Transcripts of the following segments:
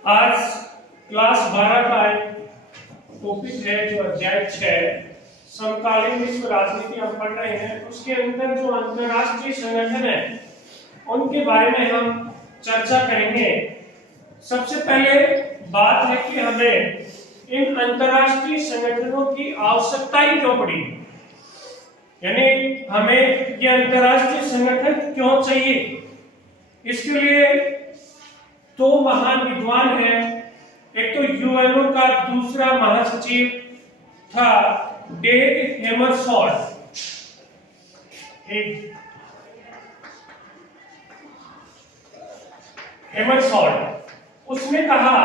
आज क्लास 12 का टॉपिक है जो अध्याय 6 समकालीन विश्व राजनीति हम पढ़ रहे हैं। उसके अंदर जो अंतरराष्ट्रीय संगठन है उनके बारे में हम चर्चा करेंगे। सबसे पहले बात है कि हमें इन अंतरराष्ट्रीय संगठनों की आवश्यकता ही क्यों पड़ी, यानी हमें ये अंतरराष्ट्रीय संगठन क्यों चाहिए। इसके लिए दो महान विद्वान हैं, एक तो यूएनओ का दूसरा महासचिव था डेग हैमरशॉल्ट। उसने कहा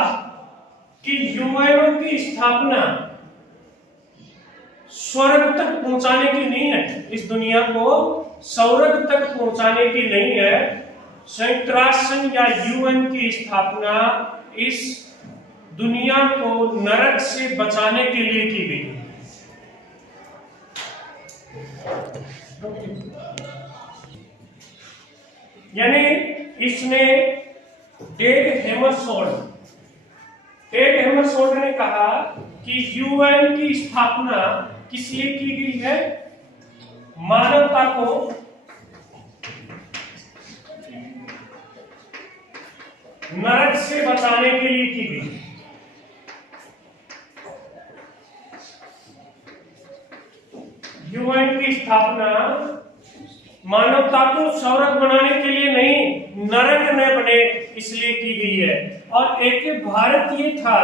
कि यूएनओ की स्थापना स्वर्ग तक पहुंचाने की नहीं है, इस दुनिया को स्वर्ग तक पहुंचाने की नहीं है। संयुक्त राष्ट्र संघ या यूएन की स्थापना इस दुनिया को नरक से बचाने के लिए की गई। यानी इसने डेग हैमरशॉल्ट ने कहा कि यूएन की स्थापना किस लिए की गई है, मानवता को नरक से बचाने के लिए की गई। यूएन की स्थापना मानवता को स्वर्ग बनाने के लिए नहीं, नरक न बने इसलिए की गई है। और एक भारतीय था,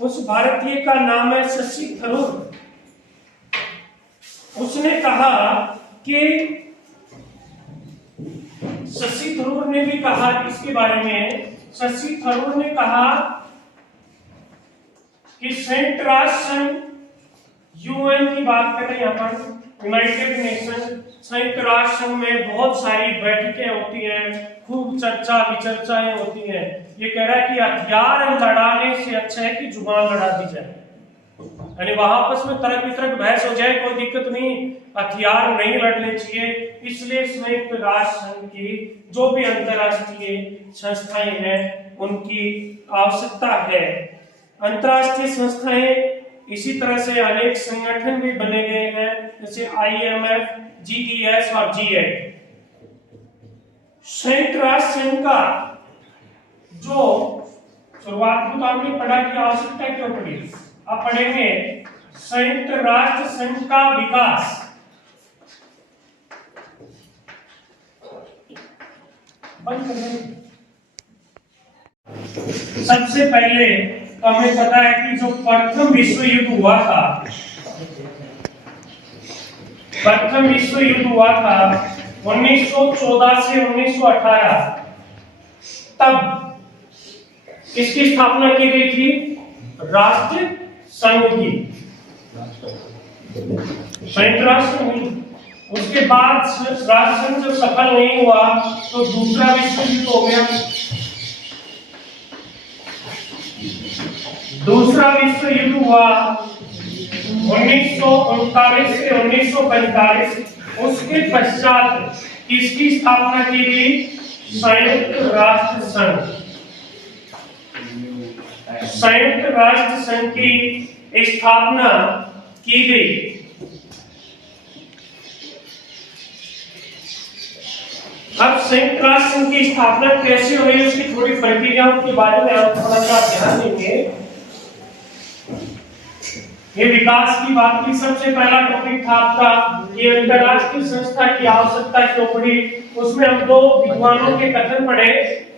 उस भारतीय का नाम है शशि थरूर। उसने कहा कि शशि थरूर ने भी कहा इसके बारे में, शशि थरूर ने कहा कि संयुक्त राष्ट्र संघ यूएन की बात करें, यहाँ पर यूनाइटेड नेशन संयुक्त राष्ट्र संघ में बहुत सारी बैठकें होती हैं, खूब चर्चा विचर्चाएं होती हैं। ये कह रहा है कि हथियार लड़ाने से अच्छा है कि जुबान लड़ा दी जाए, यानी वहां आपस में तरक वितरक बहस हो जाए, कोई दिक्कत नहीं, हथियार नहीं लड़ने चाहिए। इसलिए संयुक्त राष्ट्र संघ की जो भी अंतरराष्ट्रीय संस्थाएं हैं उनकी आवश्यकता है। अंतरराष्ट्रीय संस्थाएं इसी तरह से अनेक संगठन भी बने गए हैं, जैसे IMF, GDS और G8। संयुक्त राष्ट्र संघ का जो शुरुआत में तो आपने पढ़ा कि आवश्यकता क्यों पड़ी, अब पढ़ेंगे संयुक्त राष्ट्र संघ का विकास। सबसे पहले तो हमें पता है कि जो प्रथम विश्व युद्ध हुआ था, प्रथम विश्व युद्ध हुआ था 1914 से 1918, तब किसकी स्थापना की गई थी, राष्ट्र संघ की, संयुक्त राष्ट्र संघ। उसके बाद राष्ट्र संघ जब सफल नहीं हुआ तो दूसरा विश्व युद्ध हो गया। दूसरा विश्व युद्ध हुआ 1939 से 1945। उसके पश्चात किसकी स्थापना की गई, संयुक्त राष्ट्र संघ। संयुक्त राष्ट्र संघ की स्थापना की गई। अब संयुक्त राष्ट्र संघ की स्थापना कैसे हुई, उसकी थोड़ी प्रक्रियाओं के बारे में आप थोड़ा सा ध्यान देंगे। ये विकास की बात की, सबसे पहला टॉपिक था आपका ये अंतरराष्ट्रीय संस्था की आवश्यकता क्यों पड़ी। उसमें हम दो विद्वानों के कथन पढ़े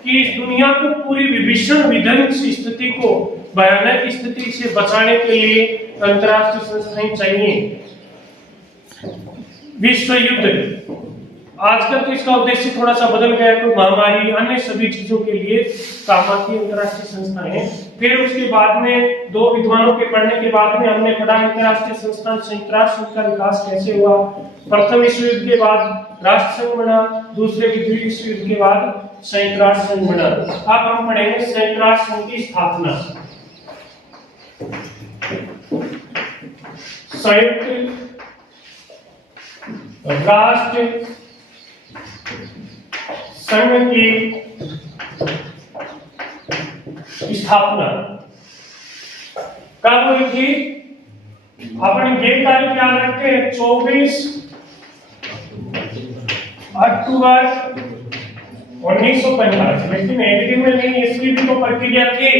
कि इस दुनिया को पूरी विभीषण विध्वंसी स्थिति को, भयानक स्थिति से बचाने के लिए अंतरराष्ट्रीय संस्थाएं चाहिए। विश्व युद्ध आजकल तो इसका उद्देश्य थोड़ा सा बदल गया, तो महामारी अन्य सभी चीजों के लिए काम आती अंतरराष्ट्रीय संस्थाएं। फिर उसके बाद में दो विद्वानों के पढ़ने के बाद में हमने पढ़ा अंतरराष्ट्रीय संस्थान संयुक्त राष्ट्र संघ का विकास कैसे हुआ। प्रथम विश्व युद्ध के बाद राष्ट्र संघ बना, दूसरे विश्व युद्ध के बाद संयुक्त राष्ट्र संघ बना। अब हम पढ़ेंगे संयुक्त राष्ट्र संघ की स्थापना। संयुक्त राष्ट्र संघ की स्थापना कब हुई थी? अपन ये तारीख याद रखते हैं 24 अक्टूबर 1945। लेकिन एक दिन में नहीं, इसकी भी तो प्रक्रिया थी,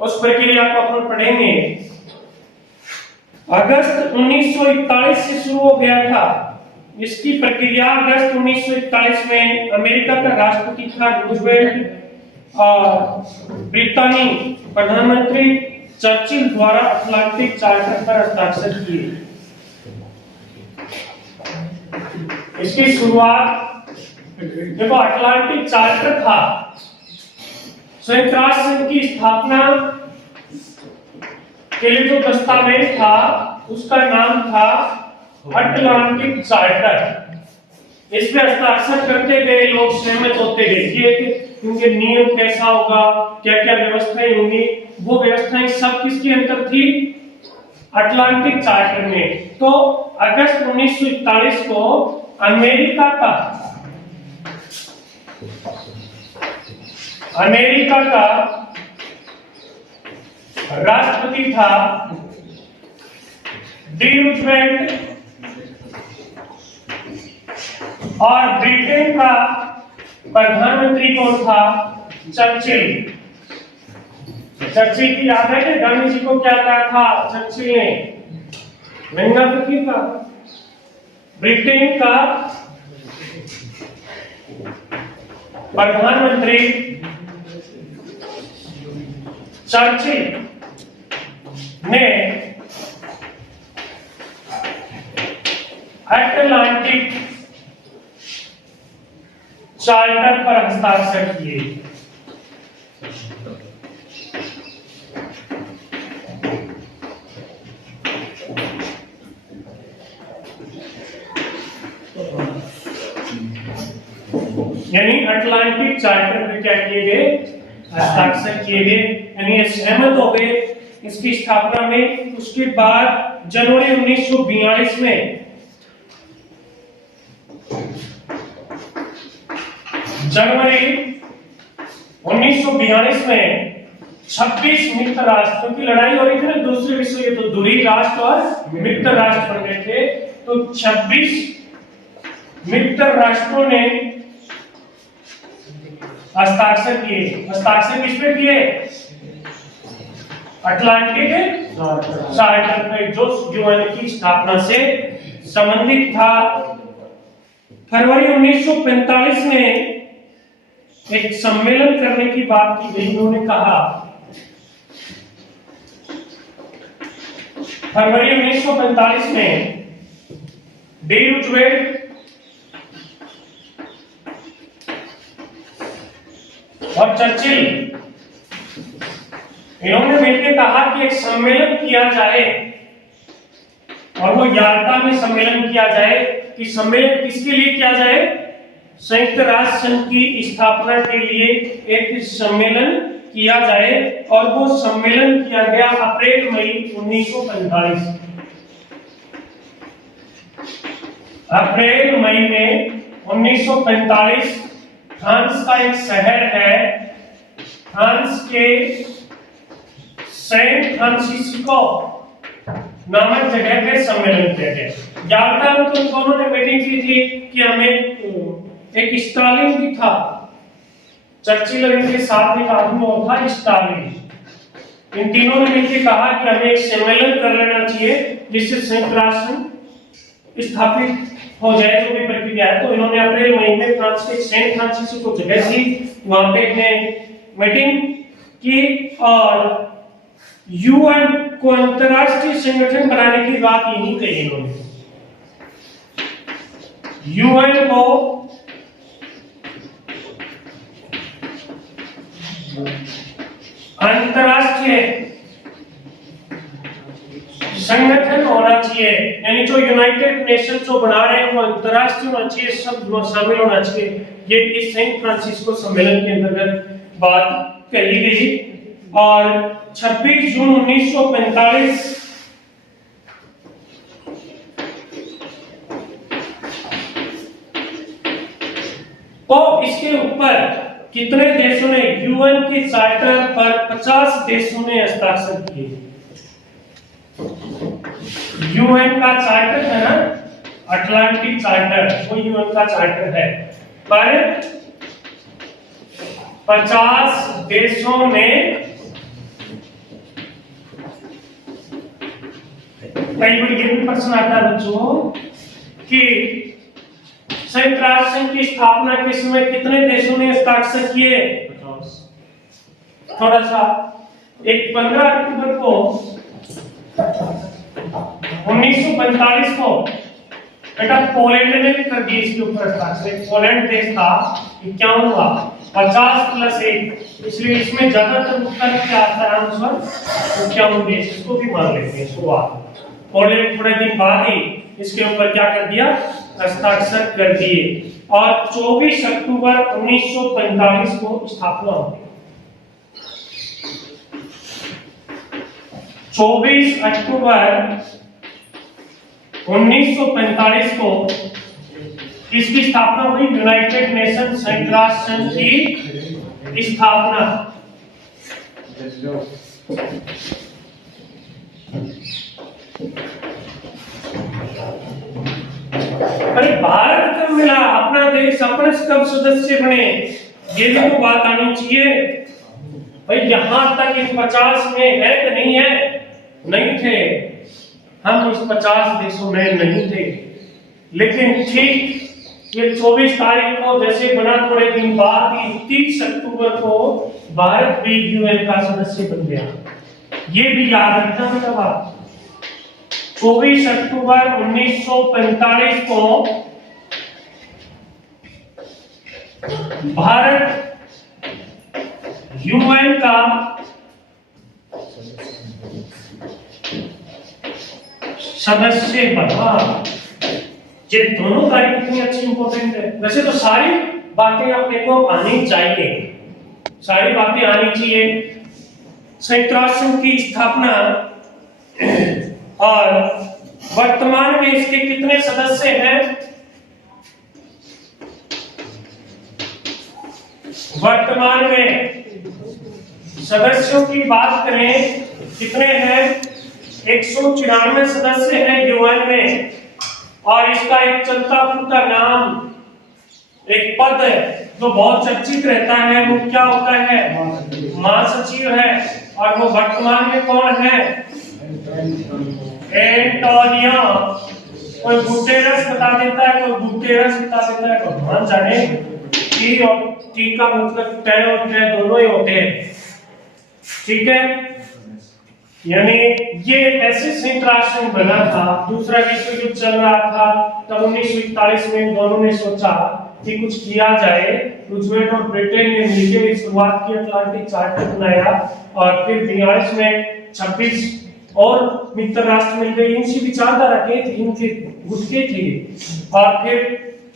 उस प्रक्रिया को अपन पढ़ेंगे। अगस्त 1941 से शुरू हो गया था इसकी प्रक्रिया। अगस्त 1941 में अमेरिका का राष्ट्रपति था रूजवेल्ट और ब्रितानी प्रधानमंत्री चर्चिल द्वारा अटलांटिक चार्टर पर हस्ताक्षर किए। इसकी शुरुआत, देखो अटलांटिक चार्टर था, संयुक्त राष्ट्र संघ की स्थापना के लिए जो दस्तावेज था उसका नाम था अटलांटिक चार्टर। इस पे हस्ताक्षर करते गए लोग, सहमत होते गए कि उनके नियम कैसा होगा, क्या क्या व्यवस्थाएं होंगी, वो व्यवस्थाएं सब किसके अंदर थी? अटलांटिक चार्टर में। तो अगस्त 1941 को अमेरिका का राष्ट्रपति था डी रूजवेल्ट और ब्रिटेन का प्रधानमंत्री कौन था? चर्चिल। चर्चिल की याद है कि गांधी जी को क्या कहा था चर्चिल ने? महंगा फकीर का। ब्रिटेन का प्रधानमंत्री चर्चिल ने अटलांटिक चार्टर पर हस्ताक्षर किए। यानी अटलांटिक चार्टर पे क्या किए गए? हस्ताक्षर किए गए, यानी ये सहमत हो गए इसकी स्थापना में। उसके बाद जनवरी 1942 में जनवरी 1942 में 26 मित्र राष्ट्रों की लड़ाई हो रही थी ना, दूसरे विश्व युद्ध, तो ध्रुवीय राष्ट्र और मित्र राष्ट्र बन गए थे। तो 26 मित्र राष्ट्रों ने हस्ताक्षर किए। हस्ताक्षर किस पे किए? अटलांटिक चार्टर पे, जो यूएन की स्थापना से संबंधित था। फरवरी 1945 में एक सम्मेलन करने की बात की गई। उन्होंने कहा, फरवरी 1945 में डी रूजवेल्ट और चर्चिल, इन्होंने मिलकर कहा कि एक सम्मेलन किया जाए, और वो याल्टा में सम्मेलन किया जाए। कि सम्मेलन किसके लिए किया जाए? संयुक्त राष्ट्र संघ की स्थापना के लिए एक सम्मेलन किया जाए, और वो सम्मेलन किया गया अप्रैल मई 1945। अप्रैल मई में 1945 फ्रांस का एक शहर है, फ्रांस के सैन फ्रांसिस्को नामक जगह पे सम्मेलन किया गया। याल्टा में तो दोनों ने मीटिंग की थी कि हमें एक स्टालिन भी था, चर्चिल और इनके साथ एक आदमी और था स्टालिन। इन तीनों ने मिलकर कहा कि हमें एक सम्मेलन कर लेना चाहिए जिससे संयुक्त राष्ट्र स्थापित हो जाए, जो भी प्रक्रिया है। तो इन्होंने अप्रैल महीने में फ्रांस के सैन फ्रांसिस्को जगह थी, वहां पे इन्हें मीटिंग की और यूएन को अंतरराष्ट्रीय संगठन बनाने की बात यही कही इन्होंने। यूएन को अंतरराष्ट्रीय संगठन होना चाहिए, यानी जो यूनाइटेड नेशन जो बना रहे हैं वो अंतरराष्ट्रीय होना चाहिए, सब शामिल होना चाहिए। ये इस सैन फ्रांसिस्को सम्मेलन के अंतर्गत बात कही गई। और 26 जून 1945 तो इसके ऊपर कितने देशों ने यूएन के चार्टर पर 50 देशों ने हस्ताक्षर किए। यूएन का चार्टर है ना, अटलांटिक चार्टर, वो यूएन का चार्टर है, पर 50 देशों ने, कई बार ये भी प्रश्न आता है बच्चों कि संयुक्त राष्ट्र संघ की स्थापना के समय कितने देशों ने हस्ताक्षर किए? थोड़ा सा, एक 15 अक्टूबर को 1945 को बेटा पोलैंड ने भी कर दिए इसके ऊपर हस्ताक्षर। पोलैंड देश था, 51 हुआ, 50 + 1, इसलिए इसमें ज्यादातर उत्तर क्या आता है आंसर? 51 देश, इसको भी मान लेते हैं शुरुआत। पोलैंड थोड़े दिन बाद ही इसके ऊपर क्या कर दिया? हस्ताक्षर कर दिए। और 24 अक्टूबर 1945 को स्थापना हुई। 24 अक्टूबर 1945 को इसकी स्थापना हुई, यूनाइटेड नेशन संयुक्त राष्ट्र संघ की स्थापना। अरे भारत कब मिला, अपना देश अपने कब सदस्य बने, ये भी तो बात आनी चाहिए भाई। यहां तक इस 50 में है कि नहीं है? नहीं थे, हम इस 50 देशों में नहीं थे। लेकिन ठीक ये 24 तारीख को जैसे बना, थोड़े दिन बाद ही 30 अक्टूबर को भारत भी यूएन का सदस्य बन गया। ये भी याद रखना मेरा बात। 24 अक्टूबर 1945 को भारत यूएन का सदस्य बना। ये दोनों तारीख कितनी अच्छी इंपॉर्टेंट है। वैसे तो सारी बातें अपने को आनी चाहिए, सारी बातें आनी चाहिए। संयुक्त राष्ट्र संघ की स्थापना और वर्तमान में इसके कितने सदस्य हैं? वर्तमान में सदस्यों की बात करें कितने हैं? 194 सदस्य हैं यूएन में। और इसका एक चलता फिरता नाम, एक पद है जो बहुत चर्चित रहता है, वो क्या होता है? महासचिव है। और वो वर्तमान में कौन है? एंटोनियो। कोई गुटेरस बता देता है, कोई गुटेरस बता देता है, भगवान जाने। टी और टी का मतलब तय और तय दोनों ही होते हैं, ठीक है। यानी ये ऐसे संयुक्त राष्ट्र संघ बना था, दूसरा विश्व युद्ध चल रहा था, तब 1941 में दोनों ने सोचा कि कुछ किया जाए। रूजवेल्ट और ब्रिटेन ने मिलकर शुरुआत की, अटलांटिक चार्टर बनाया। और फिर 42 में 26 और मित्र राष्ट्र मिल गए। इनकी विचारधारा के इनके गुटके थे। और फिर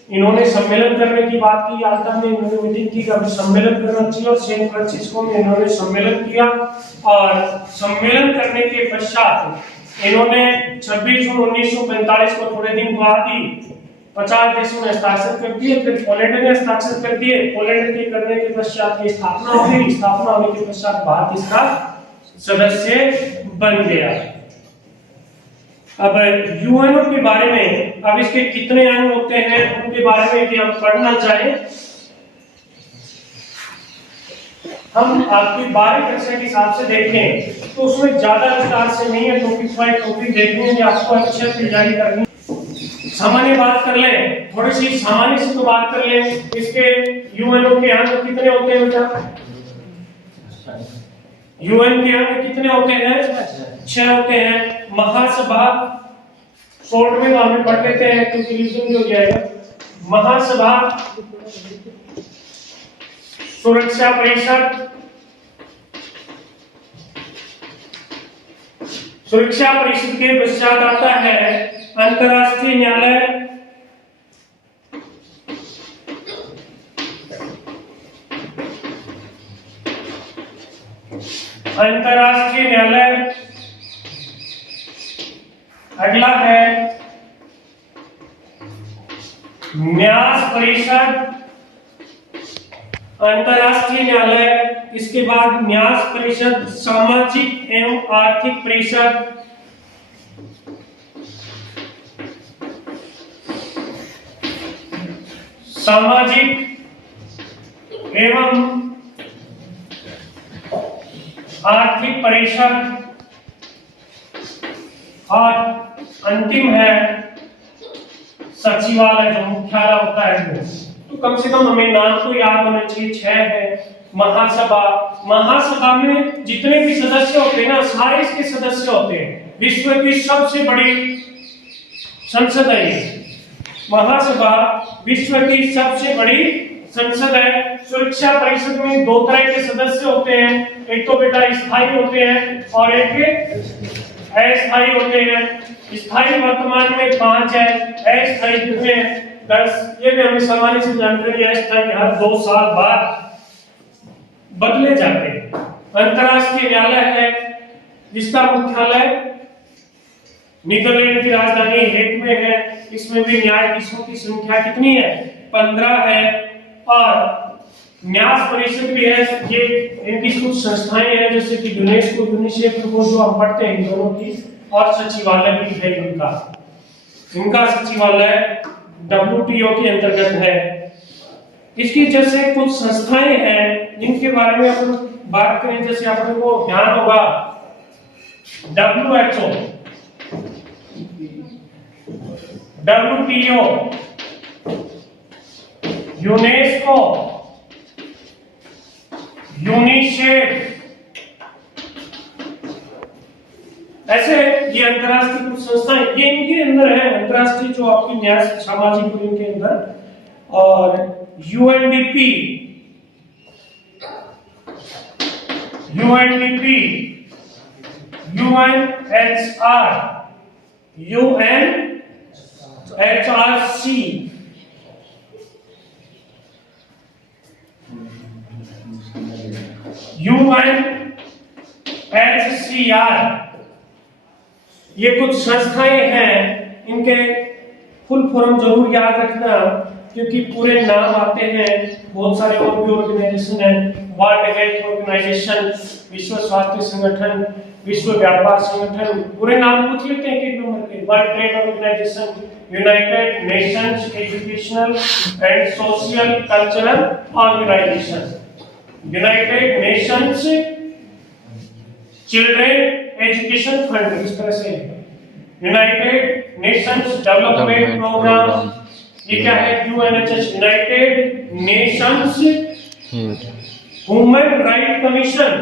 इन्होंने सम्मेलन करने की बात की। याल्टा में इन्होंने मीटिंग की कि सम्मेलन करना चाहिए, और सैन फ्रांसिस्को में इन्होंने सम्मेलन किया। और सम्मेलन करने के पश्चात इन्होंने 26 जून 1945 को थोड़े दिन बाद ही 50 देशों ने हस्ताक्षर कर दिए। फिर पोलैंड ने हस्ताक्षर कर दिए। पोलैंड के करने के पश्चात की स्थापना हुई। स्थापना होने के पश्चात भारत इसका सदस्य बन गया। अब यूएनओ के बारे में, अब इसके कितने अंग होते हैं उनके बारे में यदि हम पढ़ना चाहें, हम आपकी 12वीं कक्षा के हिसाब से देखें तो उसमें ज्यादा विस्तार से नहीं है। टॉपिक बाय टॉपिक देखने में आपको अच्छे से तैयारी करनी। सामान्य बात कर लें, थोड़ी सी सामान्य से तो बात कर लें। इसके यूएनओ के अंग कितने होते हैं बेटा? यूएन के अंग कितने होते हैं? 6 होते हैं। महासभा, शॉर्ट में तो हमें पढ़ लेते हैं क्योंकि रिवीजन भी हो जाएगा। महासभा, सुरक्षा परिषद, सुरक्षा परिषद के पश्चात आता है अंतर्राष्ट्रीय न्यायालय, अंतर्राष्ट्रीय न्यायालय। अगला है न्यास परिषद, अंतर्राष्ट्रीय न्यायालय। इसके बाद न्यास परिषद, सामाजिक एवं आर्थिक परिषद, सामाजिक एवं आर्थिक परिषद, और अंतिम है सचिवालय जो मुख्यालय होता है वो। तो कम से कम हमें नाम तो याद होना चाहिए। 6 है महासभा। महासभा में जितने भी सदस्य होते हैं ना, सारे इसके सदस्य होते हैं। विश्व की सबसे बड़ी संसद है ये महासभा, विश्व की सबसे बड़ी संसद है। सुरक्षा परिषद में 2 तरह के सदस्य होते हैं, एक तो बेटा स्थायी होते हैं और एक अस्थायी होते हैं। स्थायी वर्तमान में 5 है, अस्थायी कितने हैं? 10। ये भी हमें सामान्य से जानकारी है। अस्थायी हर 2 साल बाद बदले जाते हैं। अंतरराष्ट्रीय न्यायालय है जिसका मुख्यालय नीदरलैंड की राजधानी हेग में है। इसमें भी न्यायाधीशों की संख्या कितनी है? 15 है। और न्यास परिषद भी है, ये इनकी कुछ संस्थाएं हैं जैसे कि यूनेस्को, यूनिसेफ, वो जो हम पढ़ते हैं इन दोनों की। और सचिवालय भी है इनका सचिवालय WTO के अंतर्गत है। इसकी जैसे कुछ संस्थाएं हैं जिनके बारे में अपन बात करें, जैसे अपन को ध्यान होगा WHO, WTO, यूनेस्को, यूनिसेफ, ऐसे ये अंतरराष्ट्रीय कुछ संस्थाएं ये इनके अंदर है। अंतरराष्ट्रीय जो आपकी न्याय सामाजिक के अंदर, और UNDP, UNHR, UNHRC, UNHCR, ये कुछ संस्थाएं हैं। इनके फुल फॉर्म जरूर याद रखना क्योंकि पूरे नाम आते हैं। बहुत सारे और भी ऑर्गेनाइजेशन है, वर्ल्ड हेल्थ ऑर्गेनाइजेशन, विश्व स्वास्थ्य संगठन, विश्व व्यापार संगठन, पूरे नाम पूछ लेते हैं एक नंबर के। World Trade Organisation, United Nations Educational and Social Cultural Organisation, United Nations Children Education Fund, इस तरह से यूनाइटेड नेशंस डेवलपमेंट प्रोग्राम, ये क्या है? UNHS, United Nations human right commission,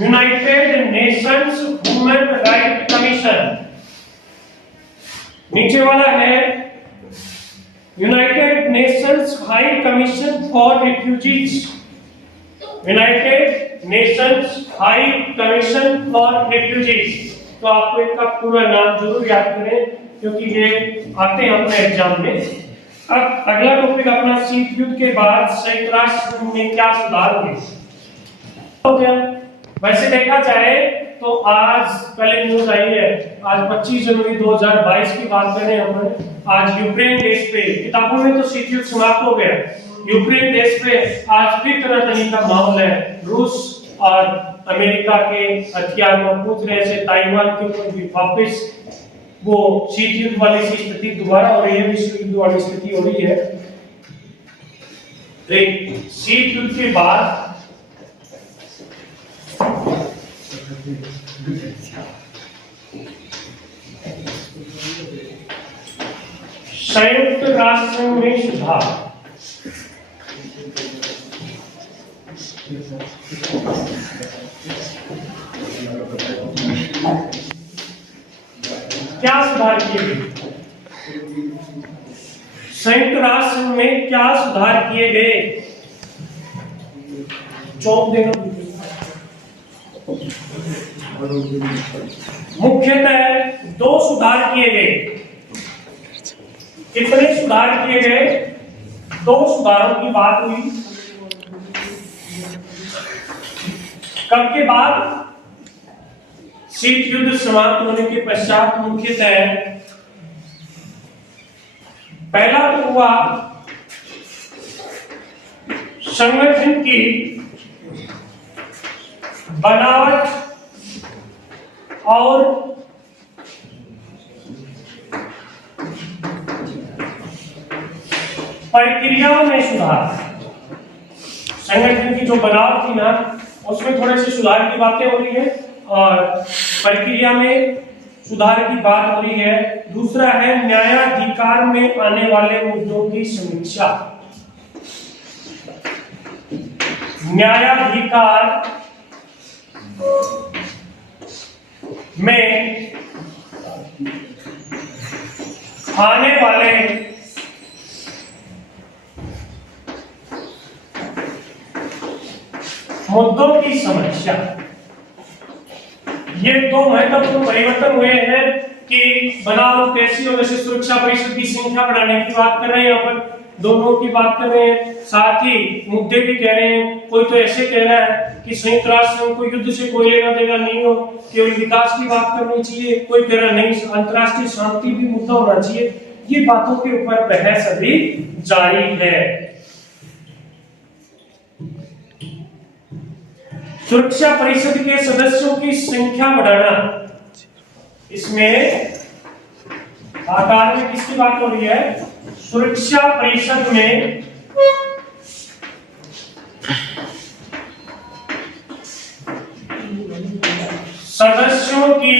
United Nations human right commission. नीचे वाला है United Nations high commission for refugees, United Nations high commission for refugees. तो आपको इनका पूरा नाम जरूर याद करें क्योंकि ये आते हैं अपने एग्जाम में। अब अगला टॉपिक अपना शीत युद्ध के बाद संयुक्त राष्ट्र संघ में क्या सुधार हुए हो गया। वैसे देखा जाए तो आज पहले न्यूज आई है, आज 25 जनवरी 2022 की बात करें हम। आज यूक्रेन देश पे, किताबों में तो शीत युद्ध समाप्त हो गया, यूक्रेन देश पे आज भी तरह तरह का माहौल है। रूस और अमेरिका के हथियार मजबूत रहे से ताइवान के ऊपर भी वापस वो शीत युद्ध वाली स्थिति दोबारा हो रही है, विश्व युद्ध वाली स्थिति हो रही है। एक शीत युद्ध के बाद संयुक्त राष्ट्र संघ में सुधार। क्या सुधार किए गए संयुक्त राष्ट्र संघ में? क्या सुधार किए गए? चौक देना। मुख्यतः 2 सुधार किए गए। कितने सुधार किए गए? 2 सुधारों की बात हुई। कब के बाद? शीत युद्ध समाप्त होने के पश्चात। मुख्यतः पहला तो हुआ संगठन की बनावट और प्रक्रियाओं में सुधार। संगठन की जो बनावट थी ना, उसमें थोड़े से सुधार की बातें हो रही है और प्रक्रिया में सुधार की बात हो रही है। दूसरा है न्यायाधिकार में आने वाले मुद्दों की समीक्षा। न्यायाधिकार में आने वाले मुद्दों की समीक्षा। ये दो महत्वपूर्ण परिवर्तन हुए हैं कि बनावट कैसी हो, जैसे सुरक्षा परिषद की संख्या बढ़ाने की बात कर रहे हैं, यहाँ पर दोनों की बात कर रहे हैं, साथ ही मुद्दे भी कह रहे हैं। कोई तो ऐसे कह रहा है कि संयुक्त राष्ट्र संघ को युद्ध से कोई लेना देना नहीं हो, केवल विकास की बात करनी चाहिए। कोई कह रहा नहीं, अंतर्राष्ट्रीय शांति भी मुद्दा होना चाहिए। ये बातों के ऊपर बहस अभी जारी है। सुरक्षा परिषद के सदस्यों की संख्या बढ़ाना, इसमें आकार में किसकी बात हो रही है? सुरक्षा परिषद में सदस्यों की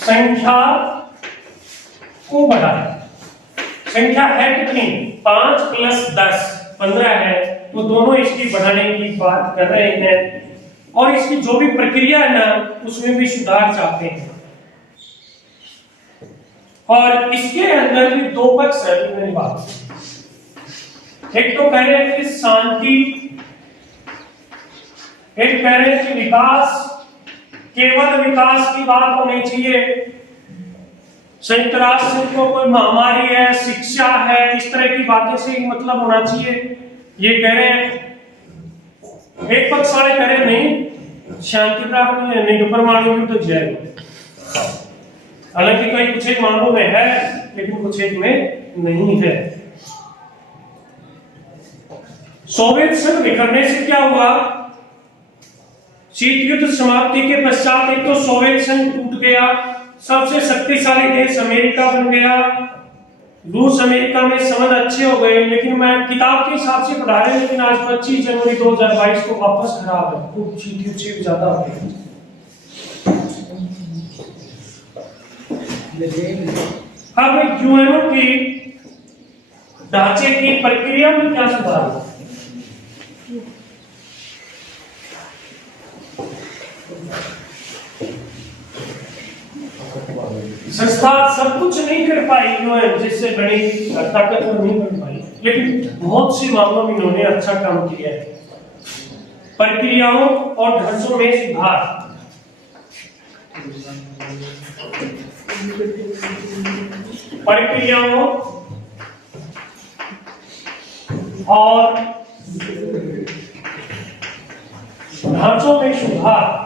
संख्या को बढ़ाना। संख्या है कितनी? 5 + 10 15 है, तो दोनों इसकी बढ़ाने की बात कर रहे हैं और इसकी जो भी प्रक्रिया है ना, उसमें भी सुधार चाहते हैं। और इसके अंदर भी दो पक्ष है मेरी बात। एक तो कह रहे हैं कि शांति, एक कह रहे हैं कि विकास, केवल विकास की बात होनी चाहिए। संयुक्त राष्ट्र को कोई महामारी है, शिक्षा है, इस तरह की बातें से ही मतलब होना चाहिए, ये कह रहे हैं। एक पक्ष वाले कह रहे नहीं, शांति प्राप्त नहीं तो परमाणु युद्ध हो जाएगा। हालांकि कई कुछ एक मामलों में है, लेकिन कुछ एक में नहीं है। सोवियत संघ बिखरने से क्या हुआ? शीत युद्ध समाप्ति के पश्चात एक तो सोवियत संघ टूट गया, सबसे शक्तिशाली देश अमेरिका बन गया, रूस अमेरिका में संबंध अच्छे हो गए। लेकिन मैं किताब के हिसाब से पढ़ा रहे, लेकिन आज 25 जनवरी 2022 को वापस खराब है, खूब शीत युद्ध ज्यादा हो गया। अब यूएनओ की ढांचे की प्रक्रिया में क्या सुधार हुआ? संस्था सब कुछ नहीं कर पाई, यूएन जिससे बड़ी ताकतवर नहीं बन पाई, लेकिन बहुत से मामलों में इन्होंने अच्छा काम किया है। प्रक्रियाओं और ढांचों में सुधार। प्रक्रियाओं और ढांचों में सुधार।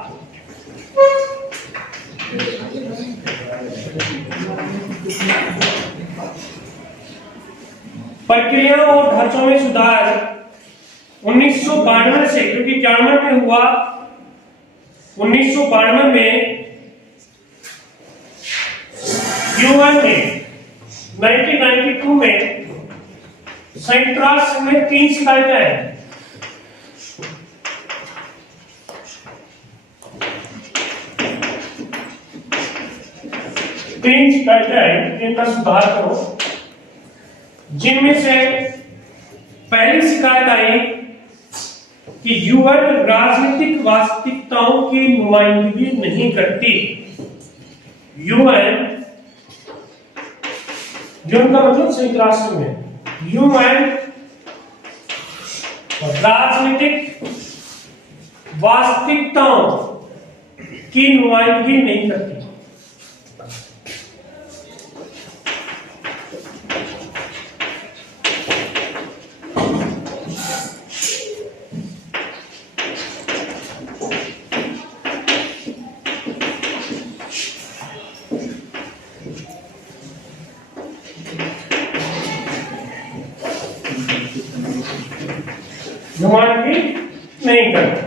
प्रक्रियाओं और ढांचों में सुधार 1992 से, क्योंकि 91 में हुआ, 1992 में यूएन में 1992 में संयुक्त राष्ट्र में 3 शिकायतें आई। इनका सुधार करो, जिनमें से पहली शिकायत आई कि यूएन राजनीतिक वास्तविकताओं की नुमाइंदगी नहीं करती। यूएन का मतलब संयुक्त राष्ट्र में यूएन राजनीतिक वास्तविकताओं की नुमाइंदगी नहीं करती। नुमाइंदगी नहीं करता।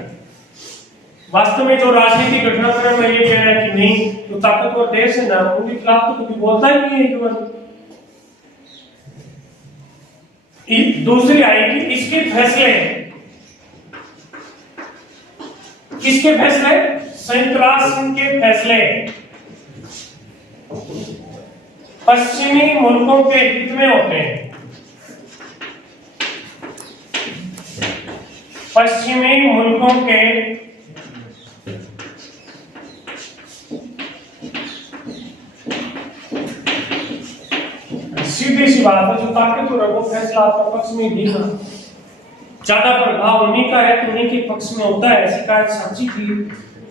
वास्तव में जो राजनीतिक घटनाक्रम में ये कह रहा है कि नहीं तो ताकतवर देश है ना, उनके खिलाफ तो कभी बोलता ही नहीं है यूएन। दूसरी आएगी इसके फैसले, किसके फैसले? संयुक्त राष्ट्र संघ के फैसले पश्चिमी मुल्कों के हित में होते हैं। पश्चिमी मुल्कों के सीधी सी बात है, जो ताकतवर है वो फैसला आपका पक्ष में नहीं था, ज्यादा प्रभाव उन्हीं का है तो उन्हीं के पक्ष में होता है। शिकायत साची थी,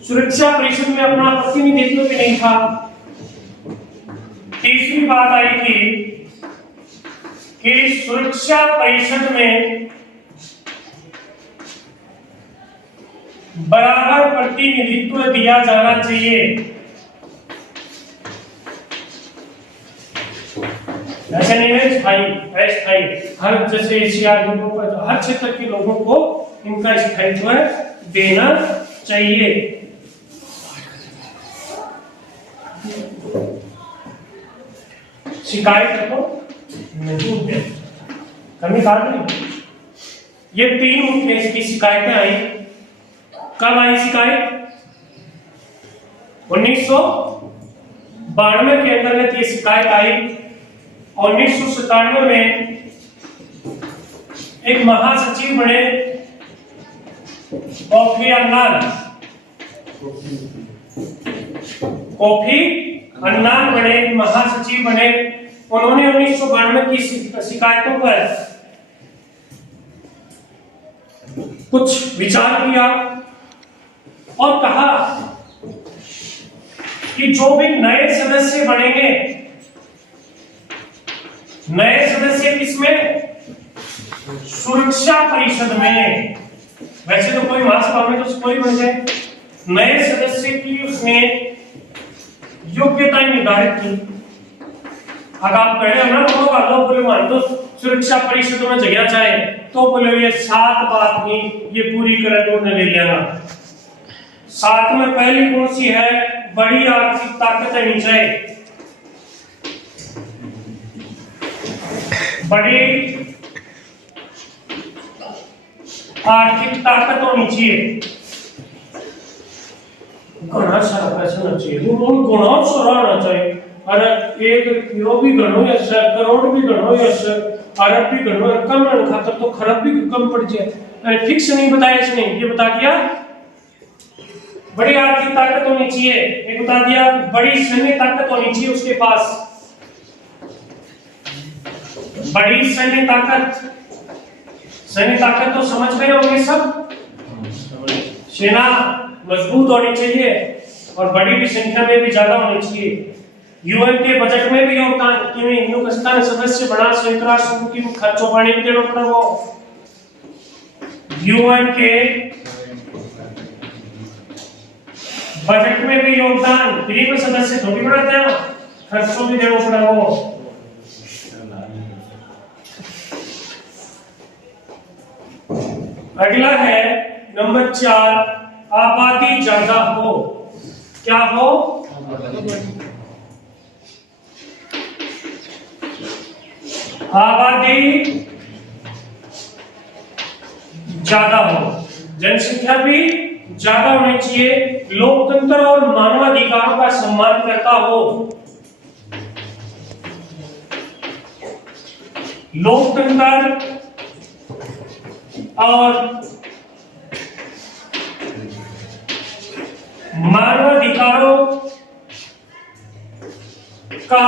सुरक्षा परिषद में अपना प्रतिनिधित्व भी नहीं था। तीसरी बात आई थी कि सुरक्षा परिषद में बराबर प्रतिनिधित्व दिया जाना चाहिए। ऐसा नहीं है अस्थायी, हर जैसे एशियाई लोगों पर हर क्षेत्र के लोगों को इनका स्थायित्व देना चाहिए। शिकायत तो नहीं है, कमी बात नहीं। ये तीन मुख्य इसकी शिकायतें आई। कब आई शिकायत? 1992 के अंतर्गत ये शिकायत आई। 1997 में एक महासचिव बने कोफी अन्नान बने, महासचिव बने। उन्होंने 1992 की शिकायतों पर कुछ विचार किया और कहा कि जो भी नए सदस्य बनेंगे, नए सदस्य किसमें? सुरक्षा परिषद में। वैसे तो कोई महासभा में तो कोई बन जाए, नए सदस्य की उसने योग्यता निर्धारित की। अगर आप कह रहे हो ना लोग बोले मान तो सुरक्षा परिषद में जगह चाहे तो बोले ये 7 बात नहीं, ये पूरी करे तो ले लेना। 7 में पहली कौन सी है? बड़ी आर्थिक ताकत होनी चाहिए। बड़ी आर्थिक ताकत होनी चाहिए। घना सारा पैसा होना चाहिए, वो गुणा सारा होना चाहिए। अरे 1 किलो भी गणो या करोड़ भी गणो या अरब भी गणो, कम खातर तो खराब भी कम पड़ जाए। फिक्स नहीं बताया इसने, ये बता दिया बड़ी आर्थिक ताकत होनी चाहिए, एक बता दिया बड़ी सैन्य ताकत होनी चाहिए उसके पास। बड़ी सैन्य ताकत तो समझ गए होंगे सब। सेना मजबूत होनी चाहिए और बड़ी भी संख्या में भी ज्यादा होनी चाहिए। यूएन के बजट में भी योगदान हिंदुस्तान सदस्य बना, संयुक्त राष्ट्र संघ की खर्चों पानी भी देना पड़ा। वो यूएन के बजट में भी योगदान, गरीब सदस्य थोड़ी बढ़ाते हैं, खर्चों भी देना पड़ा। वो अगला है नंबर 4, आबादी ज्यादा हो। क्या हो? आबादी ज्यादा हो, जनसंख्या भी ज्यादा होनी चाहिए, लोकतंत्र और मानवाधिकारों का सम्मान करता हो। लोकतंत्र और मानवाधिकारों का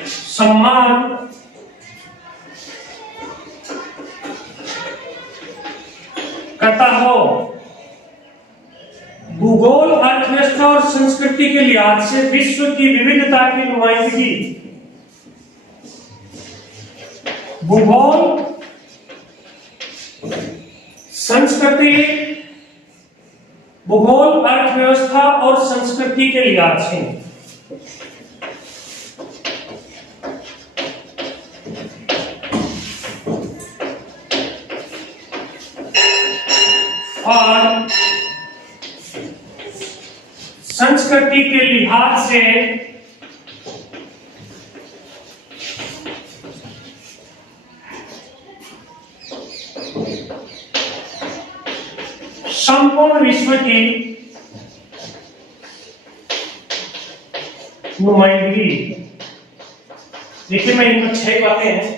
सम्मान करता हो। भूगोल, अर्थव्यवस्था और संस्कृति के लिहाज से विश्व की विविधता की नुमाइंदगी। भूगोल, संस्कृति, भूगोल, अर्थव्यवस्था और संस्कृति के लिहाज से और संस्कृति के लिहाज से संपूर्ण विश्व की नुमाइंदगी। देखिए, मैं इनमें 6 बातें हैं।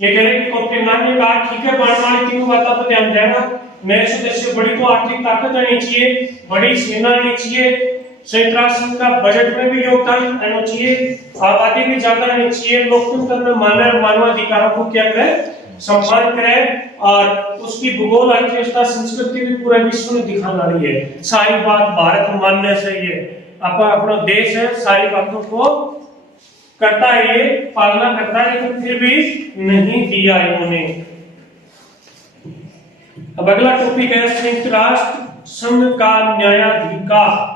ये कह रहे कि कोप्टेनान ने कहा ठीक है, बाणवाणी 3 बातों पर ध्यान देना। नए सदस्य बड़ी को आर्थिक ताकत आनी चाहिए, बड़ी सेना आनी चाहिए, संयुक्त राष्ट्र संघ का बजट में भी योगदान आना चाहिए, आबादी भी ज्यादा आनी चाहिए, लोकतंत्र में मानवाधिकारों को क्या करें, सम्मान करें, और उसकी भूगोल, अर्थव्यवस्था, संस्कृति भी पूरे विश्व में दिखाना रही है। सारी बात भारत मानना चाहिए, अपना देश है, सारी बातों को करता है, ये पालना करता है, लेकिन फिर भी नहीं दिया इन्होंने। अब अगला टॉपिक है संयुक्त राष्ट्र संघ का न्यायाधिकार।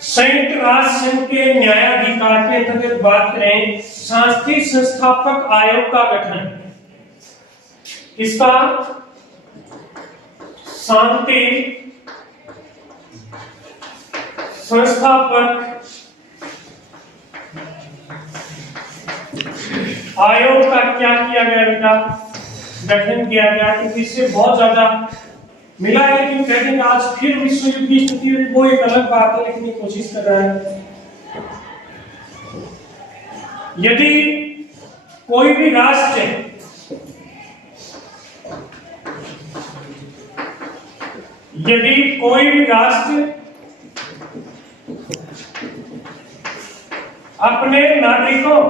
संयुक्त राष्ट्र संघ के न्यायाधिकार के अंतर्गत बात करें, शांति संस्थापक आयोग का गठन। इसका शांति संस्थापक आयोग का क्या किया गया बेटा, गठन किया गया, क्योंकि इससे बहुत ज्यादा मिला है। लेकिन कहते हैं आज फिर विश्व युद्ध की स्थिति हुई, वो एक अलग बात है, लेकिन ये कोशिश कर रहा है। यदि कोई भी राष्ट्र अपने नागरिकों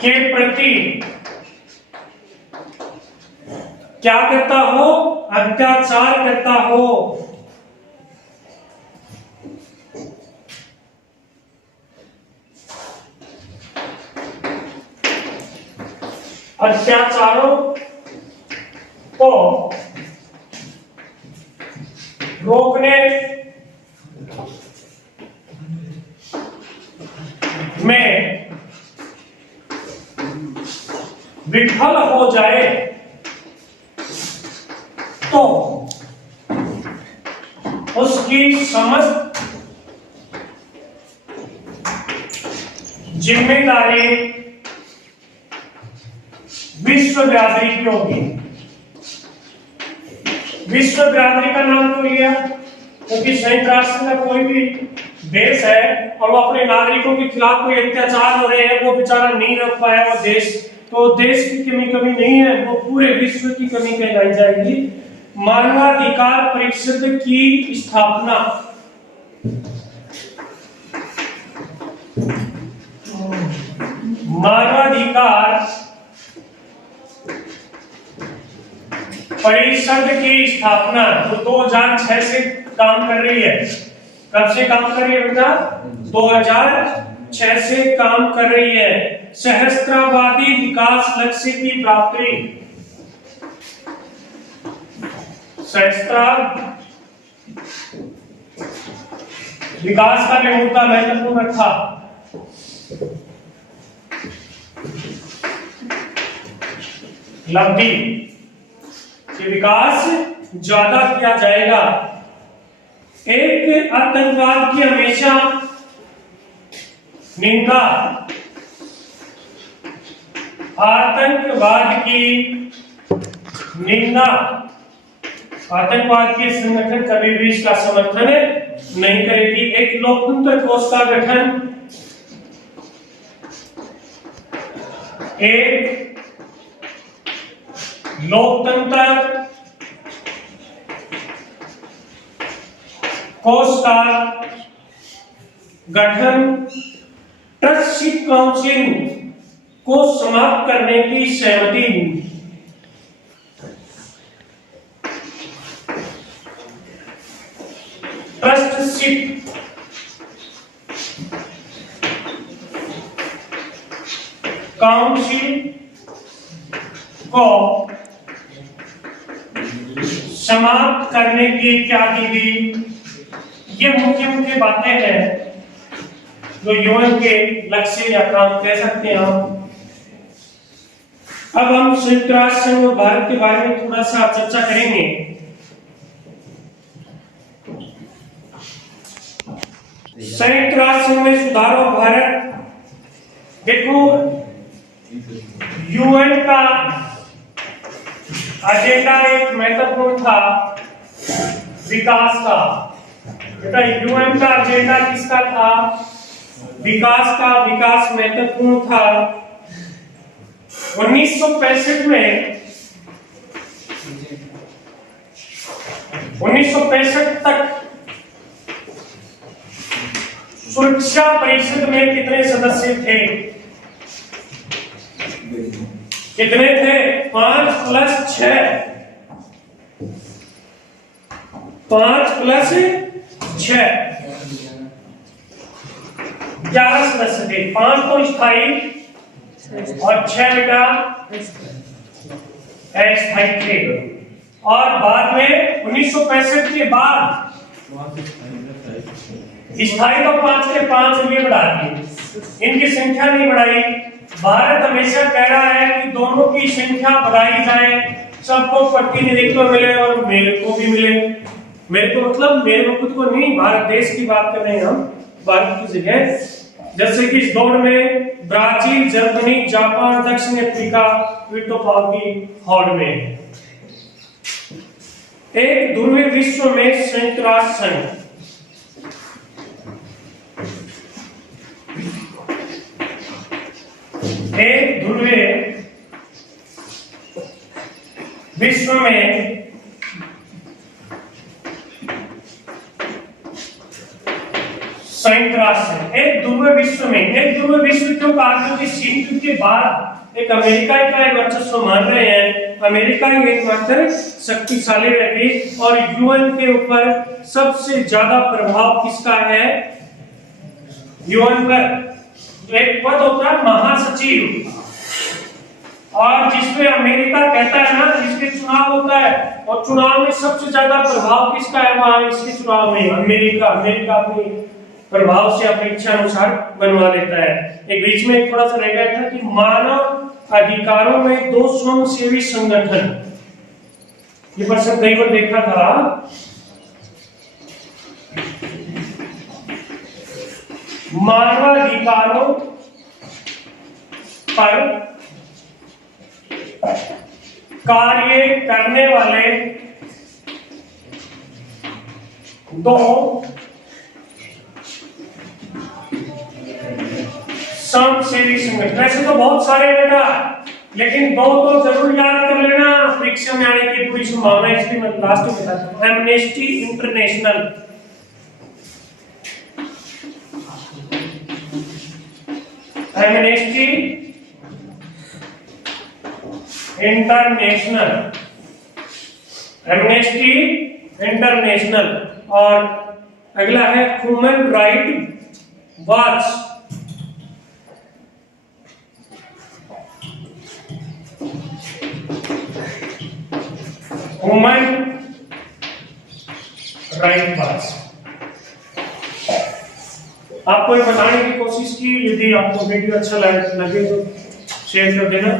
के प्रति क्या करता हो, अत्याचार करता हो, अत्याचारों को रोकने में विफल हो जाए तो उसकी समस्त जिम्मेदारी विश्व बिरादरी की होगी। विश्व बिरादरी का नाम क्यों लिया? क्योंकि संयुक्त राष्ट्र का कोई भी देश है और वो अपने नागरिकों के खिलाफ कोई अत्याचार हो रहे हैं, वो बेचारा नहीं रख पाया वो देश, तो देश की कमी नहीं है, वो पूरे विश्व की कमी कहलाई जाएगी। मानवाधिकार परिषद की स्थापना, मानवाधिकार परिषद की स्थापना तो 2006 से काम कर रही है। कब से काम कर रही है बेटा? 2006 से काम कर रही है। सहस्त्राबादी विकास लक्ष्य की प्राप्ति, सहस्त्र विकास का भी मुद्दा महत्वपूर्ण था। लब्धि कि विकास ज्यादा किया जाएगा। एक आतंकवाद की हमेशा निंदा, आतंकवाद की निंदा, आतंकवाद के संगठन कभी भी इसका समर्थन नहीं करेगी। एक लोकतंत्र कोष का गठन, एक लोकतंत्र कोष का गठन, ट्रस्टशिप काउंसिल को समाप्त करने की सहमति, ट्रस्टशिप काउंसिल को समाप्त करने की इत्यादि भी ये मुख्य मुख्य बातें हैं जो यूएन के लक्ष्य या काम कह सकते हैं हम। अब हम संयुक्त राष्ट्र संघ और भारत के बारे में थोड़ा सा चर्चा करेंगे। संयुक्त राष्ट्र संघ में सुधार और भारत, देखो यूएन का एजेंडा एक महत्वपूर्ण था विकास का। बेटा यूएन का एजेंडा किसका था? विकास का। विकास महत्वपूर्ण था। 1965 में 1965 तक सुरक्षा परिषद में कितने सदस्य थे? कितने थे? 5 + 6, 5 + 6, 11 सदस्य थे। 5 तो स्थायी और 6 बेटा अस्थायी थे। और बाद में 1965 के बाद स्थायी तो 5 के 5 लिए बढ़ा दी, इनकी संख्या नहीं बढ़ाई। भारत हमेशा कह रहा है कि दोनों की संख्या बढ़ाई जाए, सबको प्रतिनिधित्व मिले और मेरे को भी मिले। मेरे को मतलब मेरे को खुद को नहीं, भारत देश की बात कर रहे हैं हम, भारत की जगह। जैसे कि इस दौड़ में ब्राजील, जर्मनी, जापान, दक्षिण अफ्रीका वीटो पावर की होड़ में। एक ध्रुवीय विश्व में संयुक्त राष्ट्र संघ एक ध्रुवीय विश्व में संयुक्त राष्ट्र, एक ध्रुवीय विश्व में। एक ध्रुवीय विश्व क्यों कहा? क्योंकि शीत युद्ध के बाद एक अमेरिका का एक वर्चस्व मान रहे हैं। अमेरिका ही एकमात्र शक्तिशाली व्यक्ति और यूएन के ऊपर सबसे ज्यादा प्रभाव किसका है? यूएन पर एक पद होता है महासचिव, और जिसमें अमेरिका कहता है ना, इसके चुनाव होता है और चुनाव में सबसे ज्यादा प्रभाव किसका है? वहां इसके चुनाव में अमेरिका अपनी प्रभाव से अपनी इच्छा अनुसार बनवा लेता है। एक बीच में थोड़ा सा रह गया था कि मानव अधिकारों में 2 स्वयंसेवी संगठन, ये प्रश्न कई बार देखा था। मानवाधिकारों पर कार्य करने वाले 2 स्वयंसेवी संगठन। वैसे तो बहुत सारे बेटा, लेकिन 2 तो जरूर याद कर लेना, परीक्षा में आने की पूरी संभावना है, इसलिए मैं लास्ट में बताता हूं। Amnesty international, amnesty international, amnesty international. और अगला है human right watch, human right watch. आपको ये बताने की कोशिश की, यदि आपको वीडियो अच्छा लगे तो शेयर कर देना।